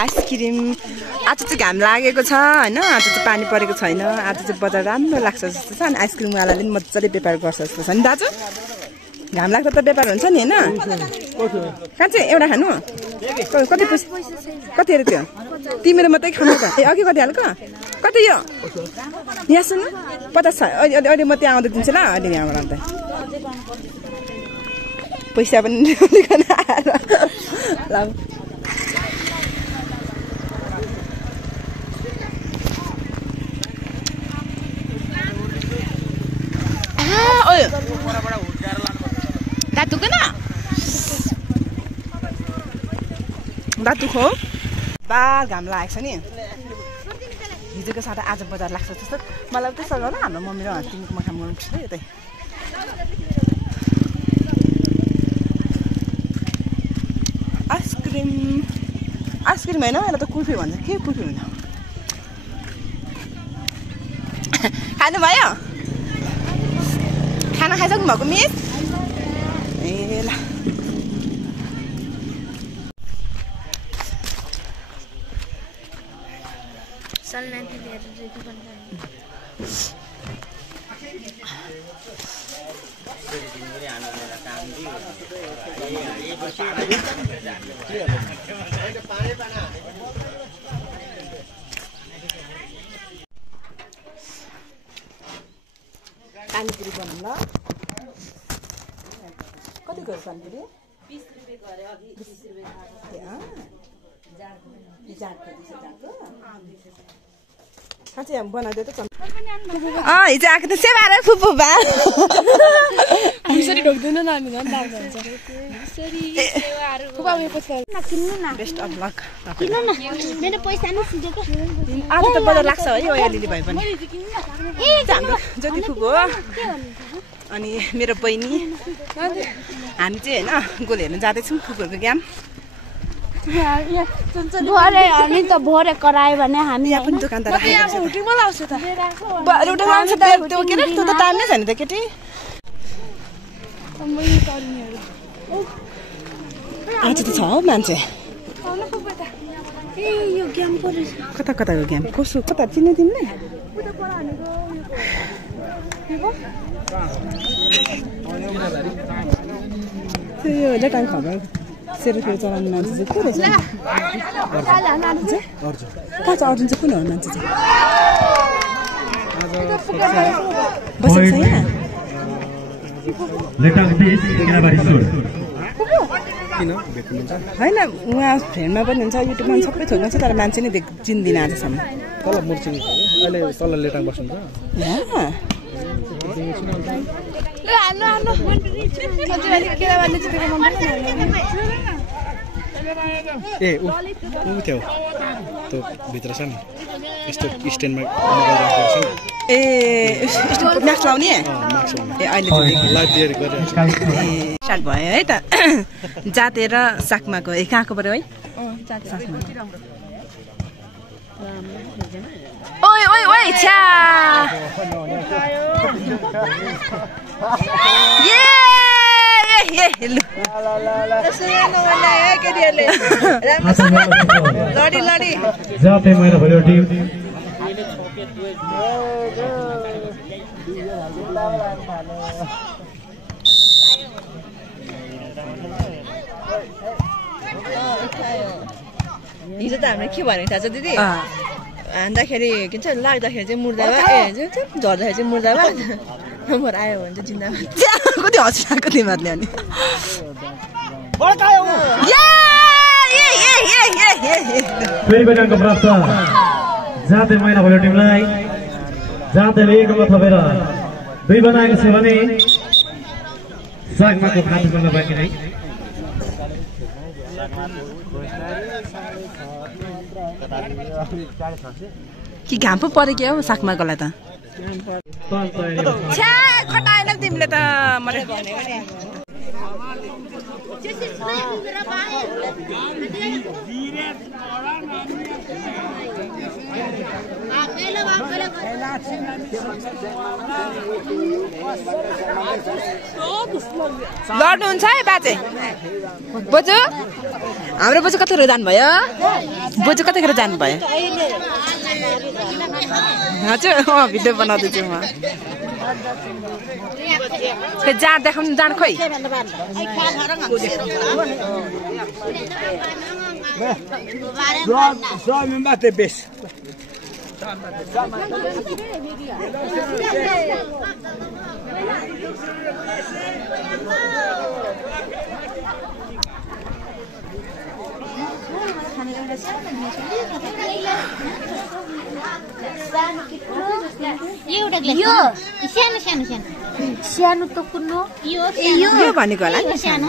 ice cream आज चाहिँ घाम लागेको छ हैन आज चाहिँ पानी परेको छैन आज चाहिँ बजार राम्रो लाग्छ जस्तो छ अनि आइसक्रिम वालाले पनि मजाले व्यापार गर्छ जस्तो छ नि दाजु घाम लाग्दा त व्यापार हुन्छ नि हैन कहाँ चाहिँ एउटा खानु कति रुपियाँ तिम्रो मात्रै खानु त ए अघि कति हाल्को कति यो यहाँ सुन्नु 50 छ अहिले म त्यहाँ आउँदै दिन्छु ल अहिले यहाँबाट अन्त पैसा पनि लिकन आएर ल दातु खो बाल घाम लागेको छ नि हिजोको साथ आज बजार लाग्छ जस्तो मलाई त्यस्तो गर्नु हाम्रो मम्मी र तिमीकोमा काम गर्नुपर्छ है यतै आइसक्रिम होइन यसलाई त कुल्फी भन्छ के कुल्फी होइन खानुभयो खाना खाइसक्नु भएको मिस ए ल पानीपुरी बनाउँ ल कति गर्छ पानीपुरी 20 रुपैयाँ गरे अघि 20 रुपैयाँ खाँचै बनाउँदै त हिजो आएको त सेवाएर फुपू बा यसरी ढोक्दैन न हामी झन् दाम भन्छ यसरी सेवाहरू फुपाउने पछि किन्नु न बेस्ट अफ लक किन्नु न मेरो पैसा नि सिजेको आज त बजार लाग्छ है यो अलिअलि भए पनि ए हाम्रो ज्योति फुपू हो अनि मेरो बहिनी हामी चाहिँ हैन गोल हेर्न जाँदैछौँ फुपूहरूको ग्याम भरे अनि त भरे करायो भने हामी यहाँ पनि दोकान त राखेको छ हुटिङमा लाउँछ त रुटिङ लाउँछ त त्यो के रे त्यो त टाइमै छैन त केटी आज त छ हौ मान्छे ए यो गेम परेछ कता कताको गेम कसो कता चिन्ने तिमीले यो लेटाङ खबर सेरोफेरो चलाउने मान्छे चाहिँ को रहेछ कहाँ छ अर्जुन चाहिँ कुन हो मान्छे चाहिँ बसेको छ यहाँ होइन उहाँ फ्रेन्डमा पनि हुन्छ युट्युबमा पनि सबै थोक छ तर मान्छे नै चिन्दिनँ आजसम्म तल मुर्सिङ अहिले तल लेटाङ बस्नुहुन्छ ए ऊ थियो त्यो भित्र छ नि यस्तो स्ट्यान्डमा ए मास्क लाउने ए अहिले स्टार्ट भयो है त जातेर साकमाको ए कहाँकोबाट है ओइ ओइ ओइ छ्या जाते मेरो भयो टिम हिजो त हाम्रो के भनेको थाहा छ दिदी हान्दाखेरि के भन्छ लाग्दाखेरि चाहिँ मुर्दामा ए झर्दाखेरि चाहिँ मुर्दामा नम्बर आयो भने चाहिँ जिन्दाबाद कति हँसी आएको तिमीहरूले अनि फेरि पनि अङ्क प्राप्त जाते महिना भयो टिमलाई जातेले एक अङ्क थपेर 2 बनाएको छ भने सागमाको खानु गर्न बाँकी नै कि घाम पो परे के हो सागमाकोलाई त छ्या खटाएन तिमीले त मैले भनेको नि लड्नुहुन्छ है बाजे बोजू हाम्रो बोजू कतिखेर जानुभयो बोजू कतिखेर जानुभयो हजुर भिडियो बनाउँदैछु म जाँड देखाउनु जाँड खोइ सानो त कुन्नु यो भनेको होला सानो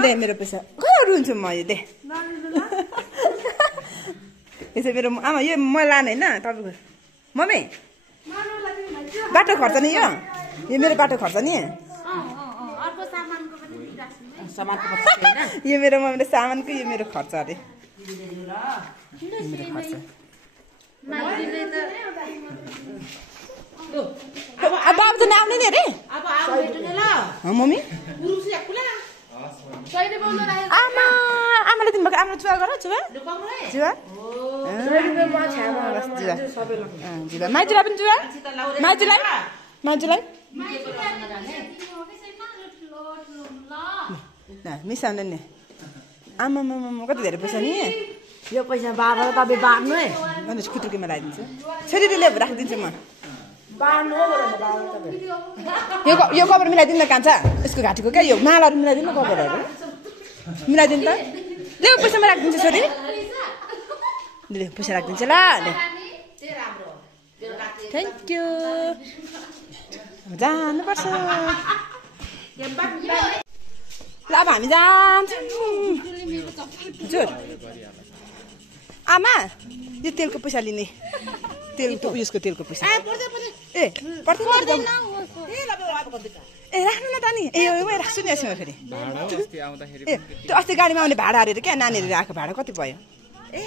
दे मेरो पैसा कहाँ रुन्छु म यो दे यसो मेरो आमा यो म लाने होइन तपाईँको मम्मी बाटो खर्च नि यो मेरो बाटो खर्च नि यो मेरो मम्मीले सामानको यो मेरो खर्च अरे मेरो खर्च बाबु त नआउने नि अरे मम्मी आमा आमाले दिनुभएको आमा चुवा गर चुवा चुवा जुवा माइजूलाई पनि जुवा माइजूलाई माइजूलाई मिसाउने नि आमा कति धेरै पैसा नि यो पैसा बाबा र तपाईँ बाँड्नु है भने खुट्रुकीमा लगाइदिन्छु छोरीले ल्याएर राखिदिन्छु म बाँड्नु हो यो कभर मिलाइदिनु न कान्छा यसको घाँटीको क्या यो मालाहरू मिलाइदिनु कभरहरू मिलाइदिनु त ल्याउ पैसामा राखिदिन्छु छोरी ले पैसा राखिदिन्छु ल थ्याङ्क यू जानुपर्छ ल अब हामी जान्छौँ हजुर आमा यो तेलको पैसा लिने तेलको उयसको तेलको पैसा ए पर्दैन ए राख्नु न त नि ए राख्छु नि यसमा फेरि ए त्यो अस्ति गाडीमा आउने भाडा हारेर क्या नानीहरू आएको भाडा कति भयो ए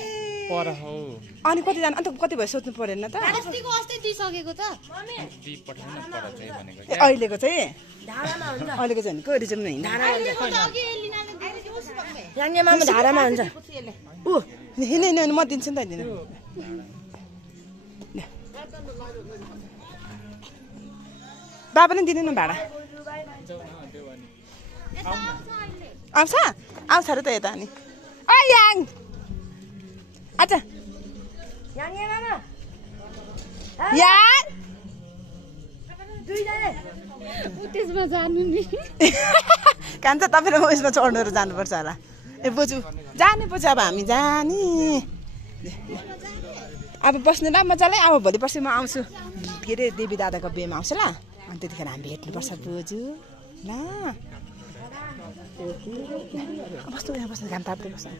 अनि कति जानु अन्त कति भयो सोध्नु परेन त ए अहिलेको चाहिँ को रिजर्भमा हिँड्नु धारामा हुन्छ ऊ हिँड्ने म दिन्छु नि त दिनु बाबा पनि दिनु न भाडा आउँछ आउँछ अरे त यता अनि याङ अच्छा याङ त्यसमा जानु नि कान्छ तपाईँ र यसमा चढ्नु जानुपर्छ होला ए बोजू जानुपर्छ अब हामी जाने अब बस्नु ल मजाले अब भोलि पर्सि म आउँछु के अरे देवी दादाको बिहेमा आउँछु ल अनि त्यतिखेर हामी भेट्नुपर्छ बोजू ल बस्नु यहाँ बस्नु घाम ताप्दै बस्नु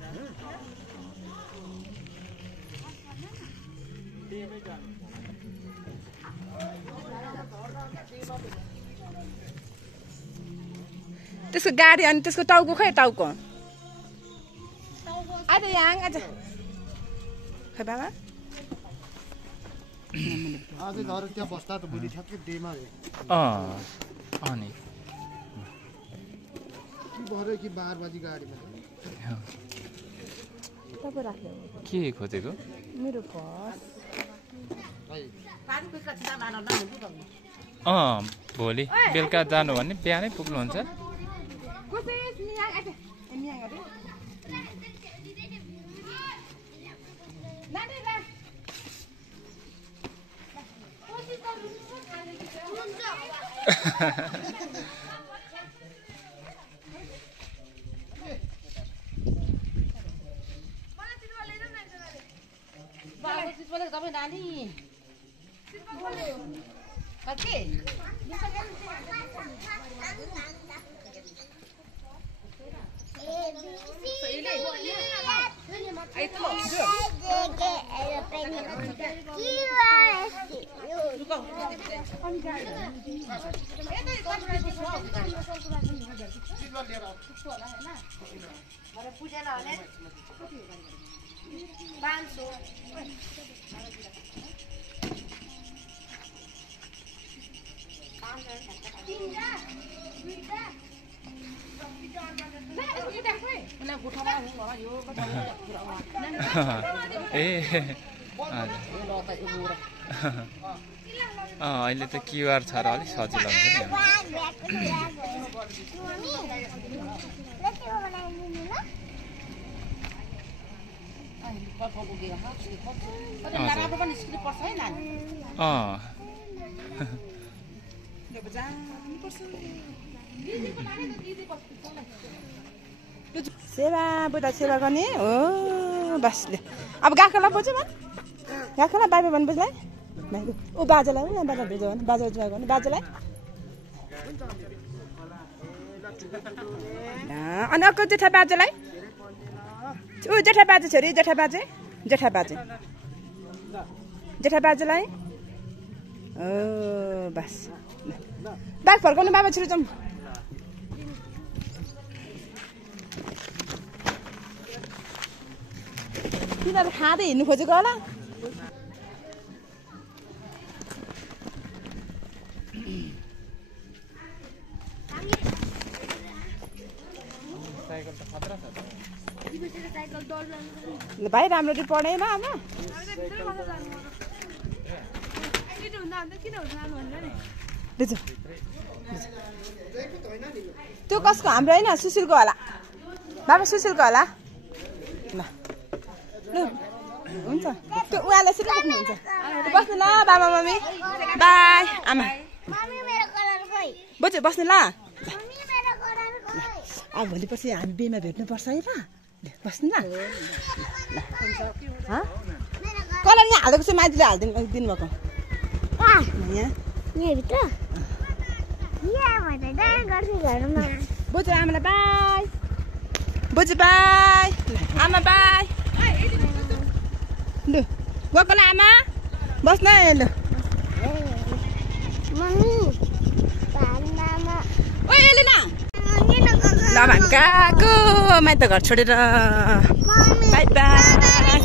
त्यसको गाडी अनि त्यसको टाउको खै टाउको आज यहाँ आज खै बाबा आज घर त्यहाँ बस्दा त बुढी ठ्याक्कै डेमा अनि भरे कि 12 बजी गाडीमा तपाईँ राख्यो के खोजेको मेरो पर्स भोलि बेलुका जानु भने बिहानै पुग्नुहुन्छ अहिले त क्युआर छ र अलिक सजिलो हुन्छ सेवा बुढा सेवा गर्ने हो बस ले अब गएकोलाई बुझ्यो मन गएकोलाई बाबा भन्नु बुझ्लाई ऊ बाजेलाई ऊ बाजा बुझ्यो भने बाजा बुझ्यो भने बाजेलाई अनि अर्को जेठा बाजेलाई ऊ जेठा बाजे छोरी जेठा बाजे जेठा बाजेलाई ओ बस ब्याग फर्काउनु बाबा छिटो जाउँ तिनीहरू खाँदै हिँड्नु खोजेको होला भाइ राम्ररी पढेन अब त्यो कसको हाम्रो होइन सुशीलको होला बाबा सुशीलको होला ल हुन्छ त्यो उहाँलाई सिधै राख्नुहुन्छ बस्नु ल बाबा मम्मी बाई आमा बुझ्यो बस्नु ल अब भोलि पछि हामी बिहेमा भेट्नुपर्छ है ल बस्नु ल कलर यहाँ हालेको चाहिँ माइतीले हालिदिनु भएको बुझ्यो आमालाई बाई बुझ्यो बाई आमा बाई लु गएको ल आमा बस्न लु ल हामी गएको माइत घर छोडेर बाई बाई